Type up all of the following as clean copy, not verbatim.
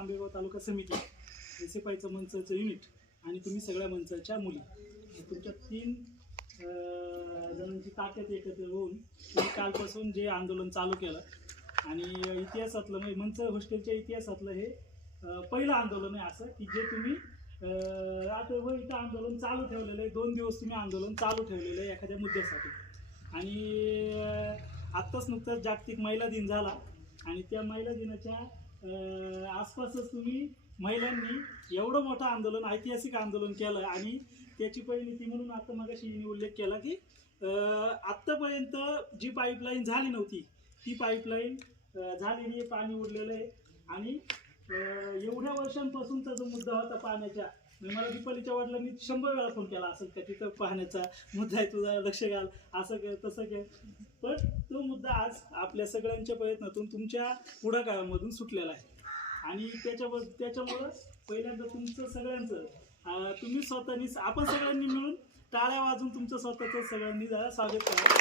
आंबेगाव तालुका समिती एसएफआयचं मंचचं युनिट आणि तुम्ही सगळ्या मंचच्या मुली तुमच्या 3 जणांची ताकद एकत्र होऊन तुम्ही कालपासून जे आंदोलन चालू केलं आणि इतिहासातलं म्हणजे मंच हॉस्टेलच्या इतिहासातलं हे पहिलं आंदोलन आहे असं की जे तुम्ही रात्रभर इथं आंदोलन चालू ठेवलेलं आहे. 2 दिवस तुम्ही आंदोलन चालू ठेवलेलं आहे एखाद्या मुद्द्यासाठी. आणि आत्ताच नुकताच जागतिक महिला दिन झाला आणि त्या महिला दिनाच्या आसपासच तुम्ही महिलांनी एवढं मोठं आंदोलन ऐतिहासिक आंदोलन केलं आणि त्याची परिणिती म्हणून आता मगाशी उल्लेख केला की आत्तापर्यंत जी पाईपलाईन झाली नव्हती ती पाईपलाईन झालेली आहे, पाणी उरलेलं आहे. आणि एवढ्या वर्षांपासूनचा जो मुद्दा होता पाण्याचा, मला दीपालीच्या वडिलांनी 100 वेळा फोन केला असेल का तिथं पाण्याचा मुद्दा आहे तुझा लक्ष घाल असं तसं काय, पण तो मुद्दा आज आपल्या सगळ्यांच्या प्रयत्नातून तुमच्या पुढाकारामधून सुटलेला आहे. आणि त्याच्यामुळं पहिल्यांदा तुमचं सगळ्यांचं तुम्ही स्वतःनी आपण सगळ्यांनी मिळून टाळ्या वाजून तुमचं स्वतःचं सगळ्यांनी जरा स्वागत करा.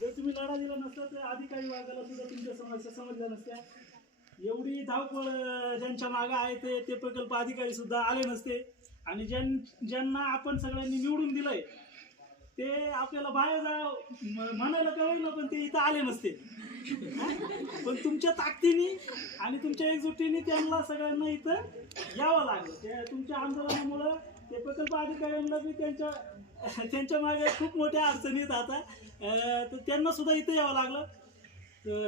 जर तुम्ही लढा दिला नसता तर अधिकारी वर्गाला सुद्धा तुमच्या समस्या समजल्या नसत्या. एवढी धावपळ ज्यांच्या मागं आहे ते प्रकल्प अधिकारी सुद्धा आले नसते. आणि ज्यांना आपण सगळ्यांनी निवडून दिलंय ते आपल्याला बाहेर म्हणायला कळलं पण ते इथं आले नसते. पण तुमच्या ताकदीने आणि तुमच्या एकजुटीने त्यांना सगळ्यांना इथं यावं लागलं. तुमच्या आंदोलनामुळं ते प्रकल्प अधिकाऱ्यांना बी त्यांच्या मागे खूप मोठ्या अडचणीत आता तर त्यांना सुद्धा इथं यावं लागलं.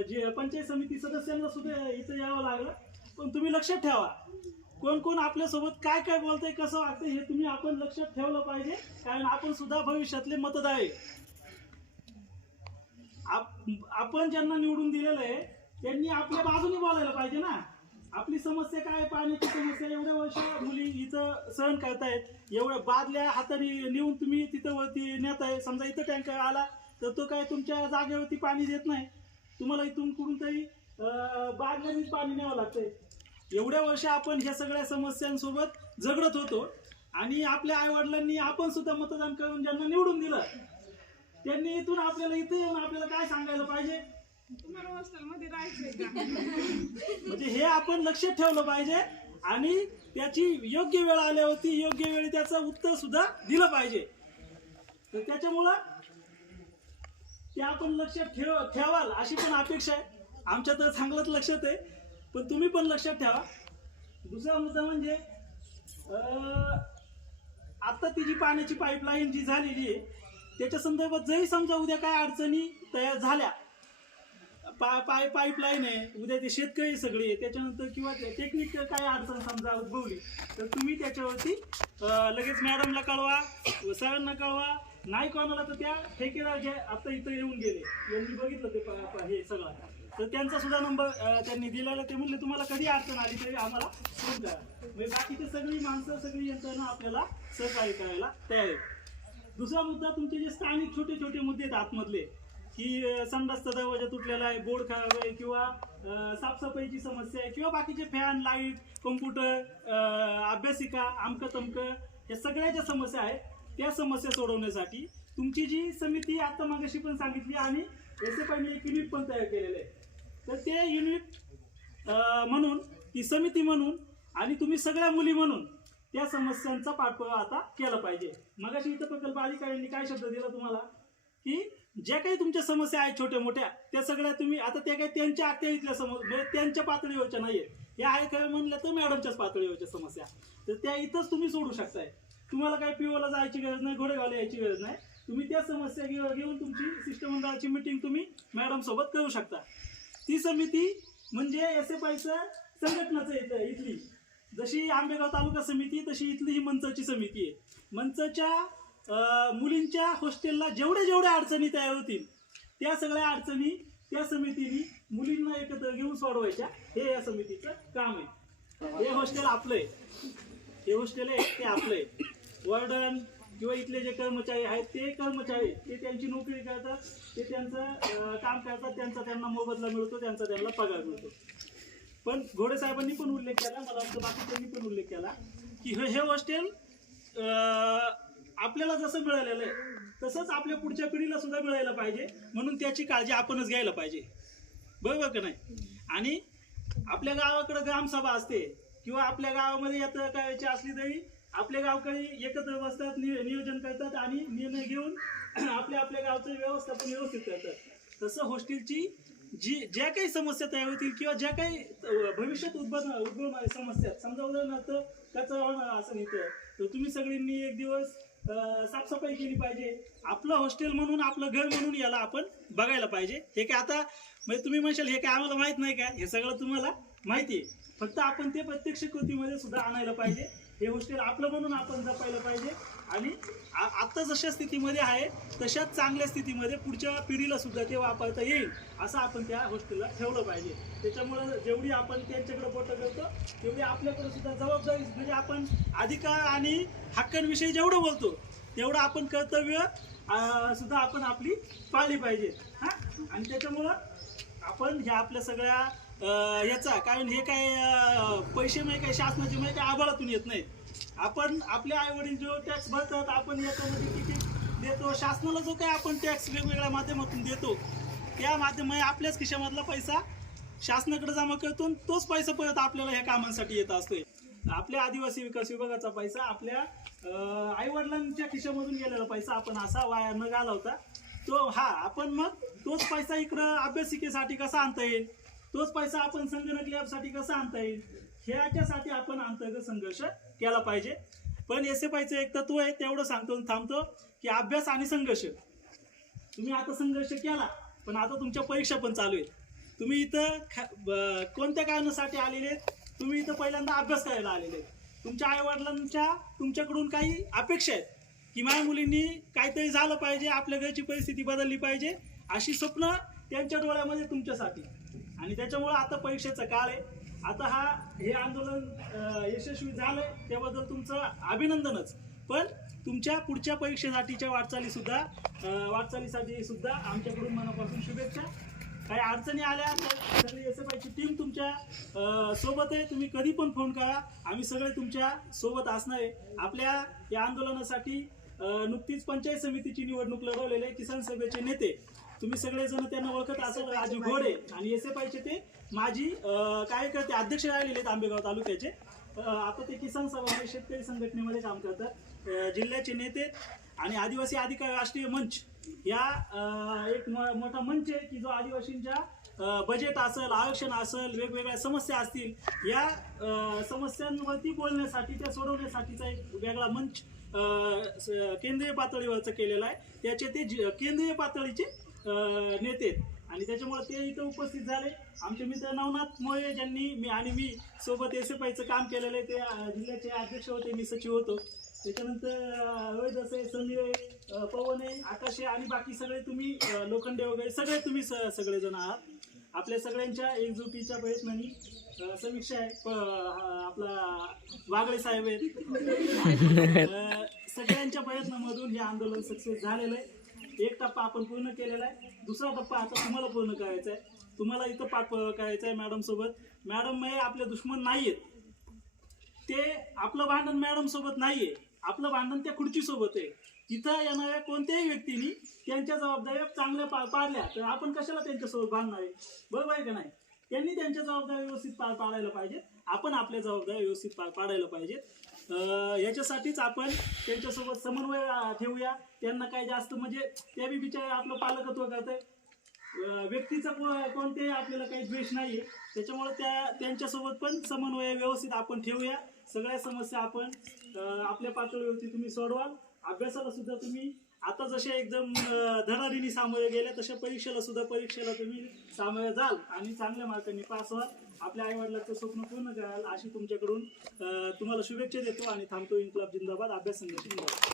जे पंचायत समिती सदस्यांना सुद्धा इथं यावं लागलं. पण तुम्ही लक्षात ठेवा कोण कोण आपल्यासोबत काय काय बोलतंय कसं वाटतंय हे तुम्ही आपण लक्षात ठेवलं पाहिजे. कारण आपण सुद्धा भविष्यातले मतदार आहे. आपण ज्यांना निवडून दिलेलं आहे त्यांनी आपल्या बाजूने बोलायला पाहिजे ना. आपली समस्या काय, पाण्याची समस्या एवढ्या वर्ष मुली इथं सहन करतायत, एवढ्या बादल्या हाताने नेऊन तुम्ही तिथं वरती नेताय. समजा इथं टँकर आला तर तो काय तुमच्या जागेवरती पाणी देत नाही, तुम्हाला इथून कुठून तरी बादल्यानेच पाणी न्यावं लागतंय. एवढ्या वर्ष आपण ह्या सगळ्या समस्यांसोबत झगडत होतो आणि आपल्या आईवडिलांनी आपण सुद्धा मतदान करून ज्यांना निवडून दिलं त्यांनी इथून आपल्याला इथे येऊन आपल्याला काय सांगायला पाहिजे, तुम्हाला हॉस्टेलमध्ये राहायचंय का? म्हणजे हे आपण लक्षात ठेवलं पाहिजे. आणि त्याची योग्य वेळ आल्यावरती योग्य वेळी त्याचं उत्तर सुद्धा दिलं पाहिजे. तर त्याच्यामुळं ते आपण लक्षात ठेवाल अशी पण अपेक्षा आहे. आमच्या तर चांगलंच लक्षात आहे पण तुम्ही पण लक्षात ठेवा. दुसरा मुद्दा म्हणजे आता ती जी पाण्याची पाईपलाईन जी झालेली आहे त्याच्या संदर्भात जरी समजा उद्या काय अडचणी तयार झाल्या, पाईपलाईन आहे उद्या ते शेतकरी सगळे आहे त्याच्यानंतर किंवा टेक्निक काय अडचण समजा उद्भवली तर तुम्ही त्याच्यावरती लगेच मॅडमला कळवा, सरांना कळवा. नाही कोणाला तर त्या ठेकेदार जे आता इथं येऊन गेले यांनी बघितलं ते हे सगळं तर त्यांचा सुद्धा नंबर त्यांनी दिलेला. ते म्हणले तुम्हाला कधी अडचण आली तरी आम्हाला फोन करा. म्हणजे बाकीची सगळी माणसं सगळी यंत्रणा आपल्याला सहकार्य करायला तयार आहे. दुसरा मुद्दा तुमचे जे स्थानिक छोटे छोटे मुद्दे आहेत आतमधले की संडासचा दरवाजा तुटलेला आहे, बोर्ड खराब आहे किंवा साफसफाईची समस्या आहे किंवा बाकीचे फॅन, लाईट, कॉम्प्युटर, अभ्यासिका, अमकं तमकं हे सगळ्या ज्या समस्या आहेत त्या समस्या सोडवण्यासाठी तुमची जी समिती आता मागाशी पण सांगितली आणि एसएफआयने एक युनिट पण तयार केलेलं आहे. तर ते युनिट म्हणून ती समिती म्हणून आणि तुम्ही सगळ्या मुली म्हणून त्या समस्यांचा पाठपुरावा आता केला पाहिजे. मगाशी इथं प्रकल्प अधिकाऱ्यांनी काय शब्द दिला तुम्हाला की ज्या काही तुमच्या समस्या आहेत छोट्या मोठ्या त्या सगळ्या तुम्ही आता त्या काही त्यांच्या अखत्यारीतल्या समस्या त्यांच्या पातळीवरच्या नाही आहेत, हे आहे काय म्हणलं तर मॅडमच्याच पातळीवरच्या समस्या तर त्या इथंच तुम्ही सोडू शकताय. तुम्हाला काही पीओला जायची गरज नाही, घोडेगावला यायची गरज नाही. तुम्ही त्या समस्या घेऊन तुमची शिष्टमंडळाची मिटिंग तुम्ही मॅडम सोबत करू शकता. ती समिती म्हणजे एसएफआयचं संघटनाचं येतं इथली. जशी आंबेगाव तालुका समिती तशी इथली ही मंचची समिती आहे. मंचच्या मुलींच्या हॉस्टेलला जेवढ्या अडचणी तयार होतील त्या सगळ्या अडचणी त्या समितीने मुलींना एकत्र घेऊन सोडवायच्या. हे या समितीचं काम आहे. हे हॉस्टेल आपलं आहे, हे हॉस्टेल आहे ते आपलं आहे. वॉर्डन किंवा इथले जे कर्मचारी आहेत ते कर्मचारी ते त्यांची नोकरी करतात, ते त्यांचं काम करतात, त्यांना मोबदला मिळतो, त्यांना पगार मिळतो. पण घोडे साहेबांनी पण उल्लेख केला, मला वाटतं बाकीच्यांनी पण उल्लेख केला की हे हॉस्टेल आपल्याला जसं मिळालेलं आहे तसंच आपल्या पुढच्या पिढीला सुद्धा मिळायला पाहिजे. म्हणून त्याची काळजी आपणच घ्यायला पाहिजे. बरोबर का नाही. आणि आपल्या गावाकडे ग्रामसभा असते किंवा आपल्या गावामध्ये यात्रा करायची असली तरी आपले गावकरी एकत्र बसतात, नियोजन करतात आणि निर्णय घेऊन आपल्या गावचं व्यवस्थापन व्यवस्थित करतात. तसं हॉस्टेलची ज्या काही समस्या तयार होतील किंवा ज्या काही भविष्यात उद्भवणाऱ्या समस्या, समजा उदाहरणार्थ कचरा होणार असं इथं, तर तुम्ही सगळ्यांनी एक दिवस साफसफाई केली पाहिजे. आपलं हॉस्टेल म्हणून, आपलं घर म्हणून याला आपण बघायला पाहिजे. हे काय आता म्हणजे तुम्ही म्हणशाल हे काय आम्हाला माहित नाही का, हे सगळं तुम्हाला माहिती आहे. फक्त आपण ते प्रत्यक्ष कृतीमध्ये सुद्धा आणायला पाहिजे. हे हॉस्टेल आपलं म्हणून आपण जपायला पाहिजे आणि आत्ता जशा स्थितीमध्ये आहे तशाच चांगल्या स्थितीमध्ये पुढच्या पिढीला सुद्धा ते वापरता येईल असं आपण त्या हॉस्टेलला ठेवलं पाहिजे. त्याच्यामुळं जेवढी आपण त्यांच्याकडे बोटं करतो तेवढी आपल्याकडे सुद्धा जबाबदारी, म्हणजे आपण अधिकार आणि हक्कांविषयी जेवढं बोलतो तेवढं आपण कर्तव्य सुद्धा आपण आपली पाळली पाहिजे. हां, आणि त्याच्यामुळं आपण ह्या आपल्या सगळ्या याचा, कारण हे काय पैसे म्हणजे काय शासनाचे म्हणजे काय आभाळातून येत नाहीत. आपण आपले आई वडील जो टॅक्स भरतात, आपण याच्यामध्ये तिकीट देतो, शासनाला जो काय आपण टॅक्स वेगवेगळ्या माध्यमातून देतो त्या माध्यमाने आपल्याच खिशामधला पैसा शासनाकडे जमा करतो, तोच पैसा परत आपल्याला ह्या कामांसाठी येत असतोय. आपल्या आदिवासी विकास विभागाचा पैसा आपल्या आई वडिलांच्या खिशामधून गेलेला पैसा आपण असा वाया न घालवता तो आपण मग तोच पैसा इकडं अभ्यासिकेसाठी कसा आणता येईल, तोच पैसा आपण संगणक लॅबसाठी कसा आणता येईल, ह्याच्यासाठी आपण अंतर्गत संघर्ष केला पाहिजे. पण SFIचं एक तत्व आहे, तेवढं सांगतो थांबतो की अभ्यास आणि संघर्ष. तुम्ही आता संघर्ष केला, पण आता तुमच्या परीक्षा पण चालू आहेत. तुम्ही इथं कोणत्या कारणासाठी आलेले, तुम्ही इथं पहिल्यांदा अभ्यास करायला आलेले. तुमच्या आईवडिलांच्या तुमच्याकडून काही अपेक्षा आहेत की माझ्या मुलींनी काहीतरी झालं पाहिजे, आपल्या घरची परिस्थिती बदलली पाहिजे, अशी स्वप्न त्यांच्या डोळ्यामध्ये तुमच्यासाठी. आणि त्याच्यामुळं आता परीक्षेचा काळ आहे. आता हे आंदोलन यशस्वी झालंय त्याबद्दल तुमचं अभिनंदनच. पण तुमच्या पुढच्या परीक्षेसाठीच्या वाटचालीसाठी सुद्धा आमच्याकडून मनापासून शुभेच्छा. काही अडचणी आल्या तर सगळी SFIची टीम तुमच्या सोबत आहे. तुम्ही कधी पण फोन करा, आम्ही सगळे तुमच्या सोबत असणार आहे. आपल्या या आंदोलनासाठी नुकतीच पंचायत समितीची निवडणूक लढवलेले किसान सभेचे नेते तुम्ही सगळेजण त्यांना ओळखत असाल, राजू घोडे, आणि SFIचे ते माजी कार्यकर्ते अध्यक्ष राहिलेले आहेत आंबेगाव तालुक्याचे. आता ते किसान सभा शेतकरी संघटनेमध्ये काम करतात. जिल्ह्याचे नेते आणि आदिवासी अधिकार राष्ट्रीय मंच या एक मोठा मंच आहे की जो आदिवासींच्या बजेट असेल, आरक्षण असेल, वेगवेगळ्या समस्या असतील, या समस्यांवरती बोलण्यासाठी, त्या सोडवण्यासाठीचा एक वेगळा मंच केंद्रीय पातळीवरचा केलेला आहे. त्याचे ते केंद्रीय पातळीचे नेते आणि त्याच्यामुळे ते इथं उपस्थित झाले. आमचे मित्र नवनाथ मोये ज्यांनी मी सोबत SFIचं काम केलेलं आहे, ते जिल्ह्याचे अध्यक्ष होते, मी सचिव होतो. त्याच्यानंतर रोहित असे, संजय, पवन, आकाश आणि बाकी सगळे तुम्ही, लोखंडे वगैरे सगळे तुम्ही सगळेजण आहात. आपल्या सगळ्यांच्या एकजुटीच्या प्रयत्नांनी समीक्षा आहे, आपला वागळे साहेब आहेत, सगळ्यांच्या प्रयत्नामधून हे आंदोलन सक्सेस झालेलं आहे. एक टप्पा आपण पूर्ण केलेला आहे, दुसरा टप्पा आता तुम्हाला पूर्ण करायचा आहे. तुम्हाला इथं पाठपुरावा करायचा आहे मॅडम सोबत. मॅडम हे आपले दुश्मन नाहीयेत, ते आपलं भांडण मॅडम सोबत नाहीये, आपलं भांडण त्या खुर्ची सोबत आहे. तिथं येणाऱ्या कोणत्याही व्यक्तीने त्यांच्या जबाबदाऱ्या चांगल्या पाळल्या तर आपण कशाला त्यांच्यासोबत भांडणार आहे, बरोबर आहे का नाही. त्यांनी त्यांच्या जबाबदाऱ्या व्यवस्थित पाडायला पाहिजे, आपण आपल्या जबाबदाऱ्या व्यवस्थित पाडायला पाहिजेत. याच्यासाठीच आपण त्यांच्यासोबत समन्वय ठेवूया. त्यांना काय जास्त म्हणजे त्या बी बिचारे आपलं पालकत्व करत आहे, व्यक्तीचा कोणतेही आपल्याला काही द्वेष नाही आहे. त्याच्यामुळे त्यांच्यासोबत पण समन्वय व्यवस्थित आपण ठेवूया. सगळ्या समस्या आपण आपल्या पातळीवरती तुम्ही सोडवाल. अभ्यासाला सुद्धा तुम्ही आता जशा एकदम धडाडीने सामोरे गेल्या तशा परीक्षेला तुम्ही सामोरे जाल आणि चांगल्या मार्कांनी पास व्हाल, आपल्या आईवडिलांचं स्वप्न पूर्ण कराल अशी तुमच्याकडून तुम्हाला शुभेच्छा देतो आणि थांबतो. इन्क्लाब जिंदाबाद, अभ्यास संघर्ष जिंदाबाद.